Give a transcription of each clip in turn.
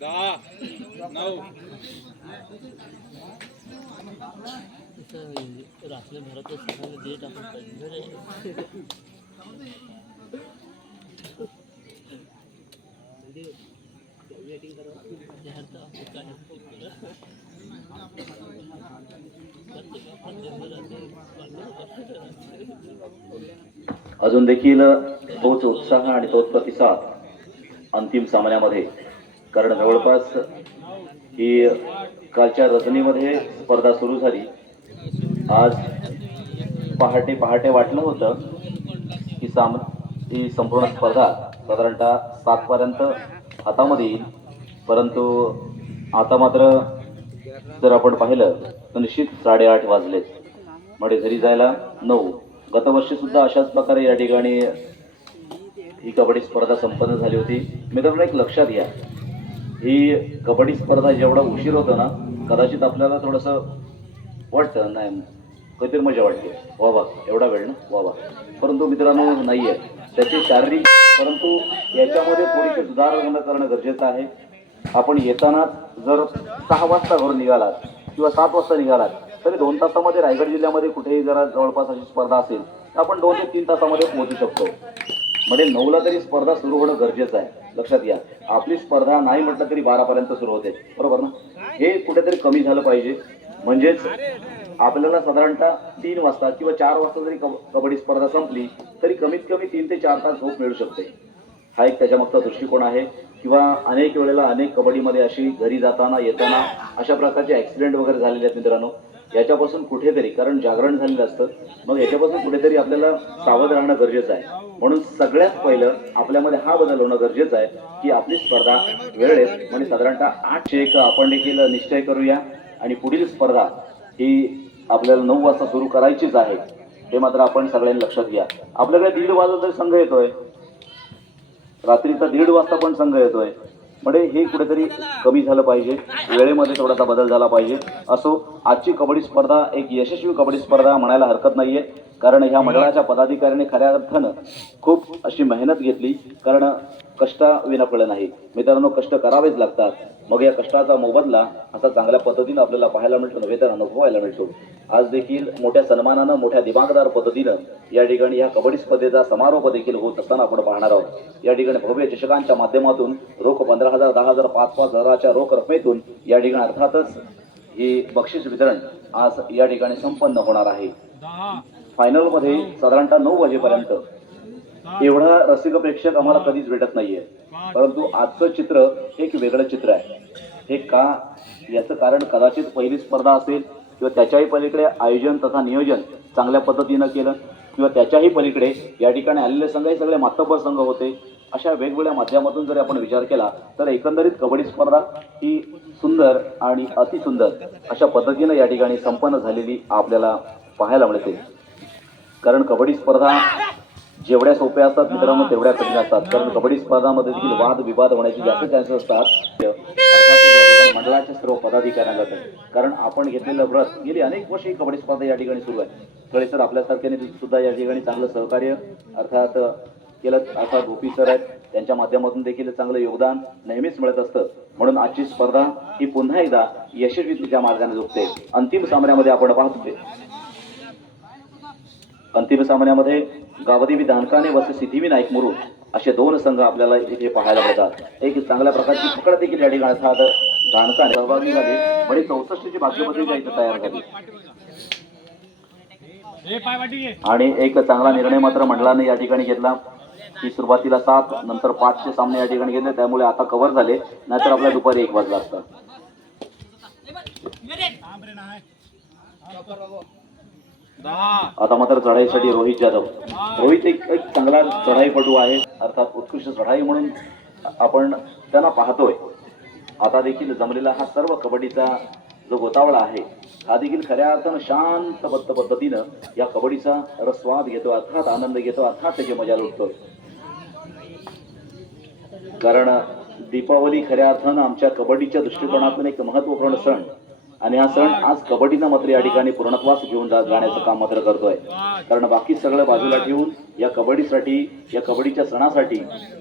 दहा नऊ. रात्री भरत सकाळी डेट आपण अजून देखील तोच उत्साह आणि तोच प्रतिसाद अंतिम सामन्यामध्ये कारण जवळपास ही कालच्या रजनीमध्ये स्पर्धा सुरू झाली. आज पहाटे पहाटे वाटलं होतं की साम ही संपूर्ण स्पर्धा साधारणतः सातपर्यंत हातामध्ये येईल. परंतु आता मात्र जर आपण पाहिलं तर निश्चित साडेआठ वाजलेच म्हणजे घरी जायला नऊ. गतवर्षीसुद्धा अशाच प्रकारे या ठिकाणी ही कबड्डी स्पर्धा संपन्न झाली होती. मित्रांनो एक लक्षात घ्या. ही कबड्डी स्पर्धा जेवढा उशीर होतो ना कदाचित आपल्याला थोडंसं वाटतं नाही काहीतरी मजा वाटते. वा वा एवढा वेळ ना? वा वा. परंतु मित्रांनो नाही आहे. त्याची शारीरिक परंतु याच्यामध्ये थोडीशी सुधारणा करणं गरजेचं आहे. आपण येताना जर सहा वाजता घरून निघालात किंवा सात वाजता निघालात तरी दोन तासामध्ये रायगड जिल्ह्यामध्ये कुठेही जरा जवळपास अशी स्पर्धा असेल तर आपण दोन ते तीन तासामध्ये पोहोचू शकतो. म्हणजे नऊला तरी स्पर्धा सुरू होणं गरजेचं आहे. लक्षात घ्या. आपली स्पर्धा नाही म्हटलं तरी बारापर्यंत सुरू होते. बरोबर ना? हे कुठेतरी कमी झालं पाहिजे. म्हणजेच आपल्याला साधारणतः तीन वाजता किंवा चार वाजता जरी कब कबड्डी स्पर्धा संपली तरी कमीत कमी तीन ते चार तास झोप मिळू शकते. हा एक त्याच्यामागचा दृष्टिकोन आहे. किंवा अनेक वेळेला अनेक कबड्डीमध्ये अशी घरी जाताना येताना अशा प्रकारचे ऍक्सिडेंट वगैरे झालेले आहेत मित्रांनो. याच्यापासून कुठेतरी कारण जागरण झालेलं असतं मग याच्यापासून कुठेतरी आपल्याला सावध राहणं गरजेचं आहे. म्हणून सगळ्यात पहिलं आपल्यामध्ये हा बदल होणं गरजेचं आहे की आपली स्पर्धा वेळेत म्हणजे साधारणतः आठशे एक आपण देखील निश्चय करूया. आणि पुढील स्पर्धा ही आपल्याला नऊ वाजता सुरू करायचीच आहे हे मात्र आपण सगळ्यांनी लक्षात घ्या. आपल्याकडे दीड वाजता तरी संघ येतोय. रात्रीचा दीड वाजता पण संघ येतोय. म्हणजे हे कुठेतरी कमी झालं पाहिजे. वेळेमध्ये थोडासा बदल झाला पाहिजे. असो आजची कबड्डी स्पर्धा एक यशस्वी कबड्डी स्पर्धा म्हणायला हरकत नाहीये. कारण ह्या मंडळाच्या पदाधिकाऱ्यांनी खऱ्या अर्थानं खूप अशी मेहनत घेतली. कारण कष्टा विनाफळ नाही. मित्रांनो कष्ट करावेच लागतात. मग या कष्टाचा मोबदला असा चांगल्या पद्धतीनं आपल्याला पाहायला मिळतो नव्हे तर अनुभवायला मिळतो. आज देखील मोठ्या सन्मानानं मोठ्या दिमागदार पद्धतीनं या ठिकाणी ह्या कबड्डी स्पर्धेचा समारोप देखील होत असताना आपण पाहणार आहोत. या ठिकाणी भव्य चषकांच्या माध्यमातून रोख पंधरा हजार दहा हजार पाच पाच हजाराच्या रोख रकमेतून या ठिकाणी अर्थातच ही बक्षीस वितरण आज या ठिकाणी संपन्न होणार आहे. फायनलमध्ये साधारणतः नऊ वाजेपर्यंत एवढा रसिक प्रेक्षक आम्हाला कधीच भेटत नाहीये. परंतु आजचं चित्र हे एक वेगळं चित्र आहे. हे का? याचं कारण कदाचित पहिली स्पर्धा असेल किंवा त्याच्याही पलीकडे आयोजन तथा नियोजन चांगल्या पद्धतीनं केलं किंवा त्याच्याही पलीकडे या ठिकाणी आलेले संघ हे सगळे मातब्बर संघ होते. अशा वेगवेगळ्या माध्यमातून जर आपण विचार केला तर एकंदरीत कबड्डी स्पर्धा ही सुंदर आणि अतिसुंदर अशा पद्धतीनं या ठिकाणी संपन्न झालेली आपल्याला पाहायला मिळते. कारण कबड्डी स्पर्धा जेवढ्या सोप्या असतात मित्रांनो तेवढ्या कठीण असतात. कारण कबड्डी स्पर्धामध्ये देखील वाद विवाद होण्याचे जास्त चान्सेस असतात. अर्थात मंडळाच्या सर्व पदाधिकाऱ्यांना तर. कारण आपण घेतलेलं व्रत गेली अनेक वर्ष ही कबड्डी स्पर्धा या ठिकाणी सुरू आहे. कळे सर आपल्यासारख्याने सुद्धा या ठिकाणी चांगलं सहकार्य अर्थात केलं अर्थात गोपी सर आहेत. त्यांच्या माध्यमातून देखील चांगलं योगदान नेहमीच मिळत असतं. म्हणून आजची स्पर्धा ही पुन्हा एकदा यशस्वीतेच्या मार्गाने झुकते. अंतिम सामन्यामध्ये आपण पाहतो अंतिम सामन्यामध्ये गावदेवी दानकाने वसे सिद्धिवी नाईक मुरुड असे दोन संघ आपल्याला इथे पाहायला मिळतात. एक चांगल्या प्रकारची पकड देखील या ठिकाणी अर्थात दानकाने सहभागी झाले म्हणजे चौसष्टची भाग्यपत्रिका इथे तयार झाली. आणि एक चांगला निर्णय मात्र मंडळाने या ठिकाणी घेतला. की सुरुवातीला सात नंतर पाचचे सामने या ठिकाणी घेतले. त्यामुळे आता कव्हर झाले. नाहीतर आपल्या दुपारी एक वाजला असता. आता मात्र चढाईसाठी रोहित जाधव. रोहित एक एक चांगला चढाईपटू आहे. अर्थात उत्कृष्ट चढाई म्हणून आपण त्यांना पाहतोय. आता देखील जमलेला हा सर्व कबड्डीचा जो गोतावळा आहे हा देखील खऱ्या अर्थानं शांतबद्ध पद्धतीनं या कबड्डीचा रस्वाद घेतो अर्थात आनंद घेतो अर्थात त्याची मजा लुटतो. कारण दीपावली खऱ्या अर्थानं आमच्या कबड्डीच्या दृष्टिकोनातून एक महत्त्वपूर्ण सण. आणि हा सण आज कबड्डीनं मात्र या ठिकाणी पूर्णत्वास घेऊन जाण्याचं काम मात्र करतोय. कारण बाकी सगळं बाजूला ठेवून या कबड्डीसाठी या कबड्डीच्या सणासाठी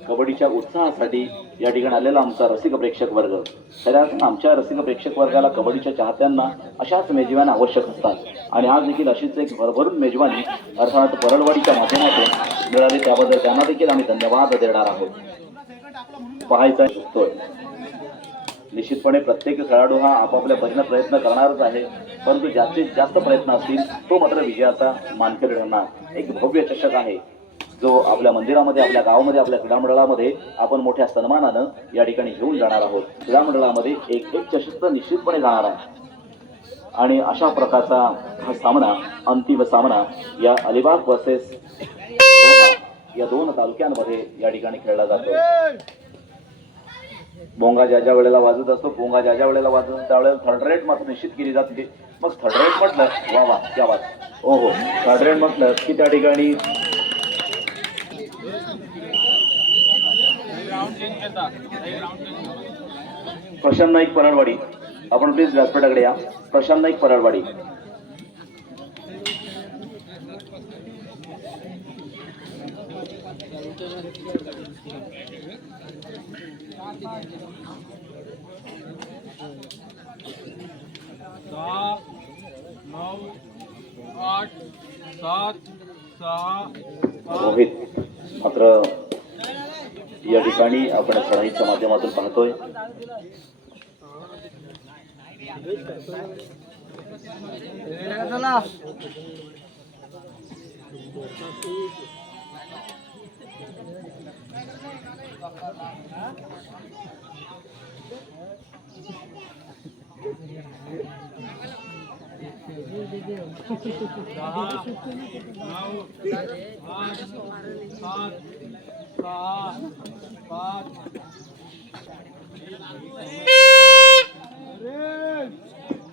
कबड्डीच्या उत्साहासाठी या ठिकाणी आलेला आमचा रसिक प्रेक्षक वर्ग. खऱ्या आमच्या रसिक प्रेक्षक वर्गाला कबड्डीच्या चाहत्यांना अशाच मेजवानी आवश्यक असतात. आणि आज देखील अशीच एक भरभरून मेजवानी अर्थात परळवाडीच्या माध्यमातून मिळाली. त्याबद्दल त्यांना देखील आम्ही धन्यवाद देणार आहोत. पाहायचा निश्चितपणे प्रत्येक खेळाडू हा आपापल्या परीनं प्रयत्न करणारच आहे. परंतु जास्तीत जास्त प्रयत्न असतील तो मात्र विजयाचा मानकरी ठरणार. एक भव्य चषक आहे. जो आपल्या मंदिरामध्ये आपल्या गावामध्ये आपल्या क्रीडा मंडळामध्ये आपण मोठ्या सन्मानानं या ठिकाणी घेऊन जाणार आहोत. क्रीडामंडळामध्ये एक एक चषक तर निश्चितपणे जाणार आहे. आणि अशा प्रकारचा हा सामना अंतिम सामना या अलिबाग वर्सेस या दोन तालुक्यांमध्ये या ठिकाणी खेळला जातो. भोंगा ज्या ज्या वेळेला वाजत असतो भोंगा ज्या ज्या वेळेला वाजत असतो त्यावेळेला थर्ड रेट मात्र निश्चित केली जाते. मग थर्ड रेट म्हटलं वा वा त्या वाज हो हो. थर्ड रेट म्हटलं की त्या ठिकाणी प्रशांत नाईक परळवाडी आपण प्लीज व्यासपीठाकडे या. प्रशांत नाईक परळवाडी सहा नऊ आठ सात सहा रोहित मात्र या ठिकाणी आपण चढाईच्या माध्यमातून पाहतोय. दहा नऊ आठ सात सहा पाच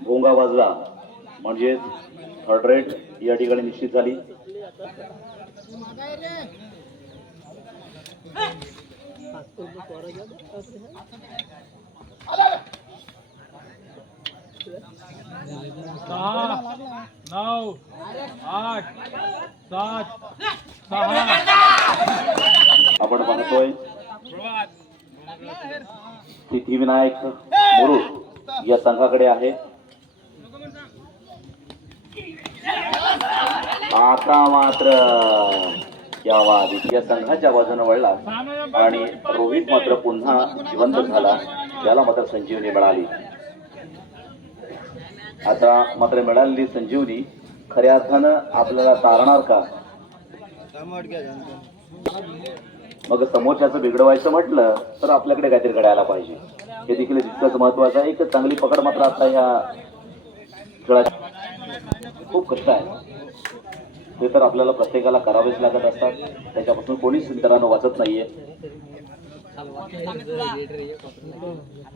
भोंगा वाजला. म्हणजेच थर्ड रेट या ठिकाणी निश्चित झाली. सहा नऊ आठ सात सहा आपण पाहतोय सिद्धिविनायक मुरुड या संघाकडे आहे. आता मात्र या वाद या संघाच्या बाजूने वळला. आणि रोहित मात्र पुन्हा जिवंत झाला. त्याला मात्र संजीवनी मिळाली. आता मात्र मिळालेली संजीवनी खऱ्या अर्थानं आपल्याला तारणार का? मग समोरच्याचं बिघडवायचं म्हटलं तर आपल्याकडे काहीतरी घडायला पाहिजे. हे देखील तितकंच महत्वाचं आहे. एक चांगली पकड मात्र आता ह्या खेळाची खूप कष्ट आहे. ते तर आपल्याला प्रत्येकाला करावेच लागत असतात. त्याच्यापासून कोणीच इतरांना वाचत नाहीये.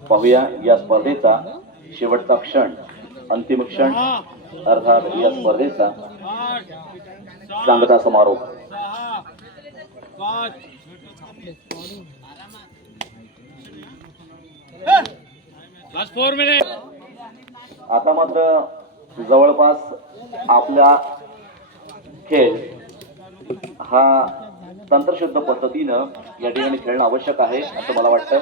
पाहूया या स्पर्धेचा शेवटचा क्षण अंतिम क्षण अर्थात या स्पर्धेचा सांगता समारोप. आता मात्र जवळपास आपल्या खेळ हा तंत्रशुद्ध पद्धतीनं या ठिकाणी खेळणं आवश्यक आहे असं मला वाटतं.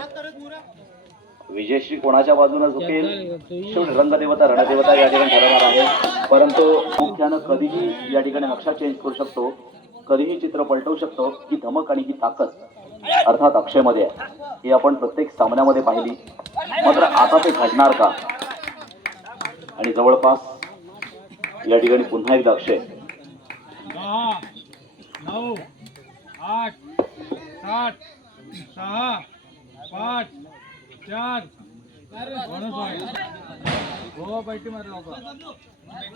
विजयश्री कोणाच्या बाजूने झुकेल? शेवटी रंगदेवता रणदेवता या ठिकाणी ठरवणार आहे. परंतु मुख्यानं कधीही या ठिकाणी नक्षा चेंज करू शकतो कधीही चित्र पलटवू शकतो ही धमक आणि ही ताकद अर्थात अक्षयमध्ये आहे. ही आपण प्रत्येक सामन्यामध्ये पाहिली. मात्र आता ते घडणार का? आणि जवळपास या ठिकाणी पुन्हा एकदा अक्षय. दहा नऊ आठ सात सहा पाच चार. हो बैठी मारे लोक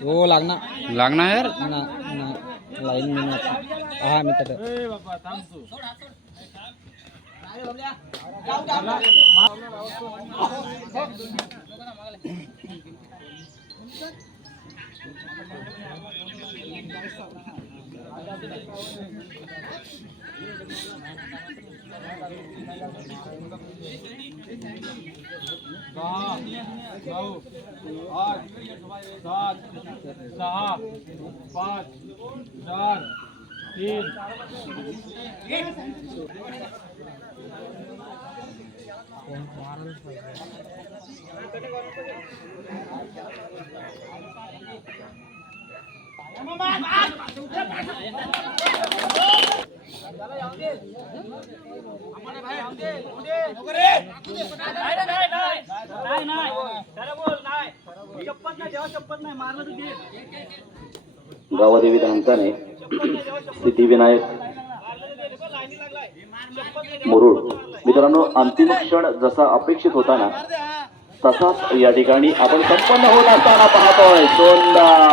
हो लागणार. लागणार? यार ना ना लाईन मी हा मी तर ए बाबा थांब तू. दहा नऊ आठ सात सहा पाच चार तीन नाही नाही त्याला गावादेवी धांकाने सिद्धिविनायक मुरुड. मित्रांनो अंतिम क्षण जसा अपेक्षित होता ना तसाच या ठिकाणी आपण संपन्न होत असताना पाहतोय. दोनदा.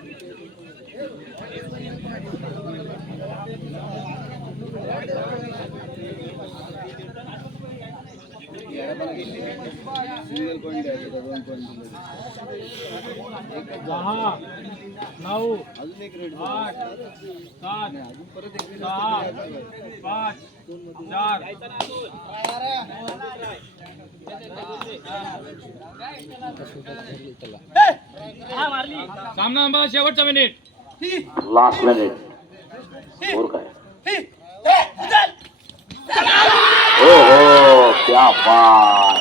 दहा नऊ आठ सात सहा पाच चार हा मारली सामना नंबर शेवटचा मिनिट लास्ट मिनिट स्कोर काय ओ हो क्या बात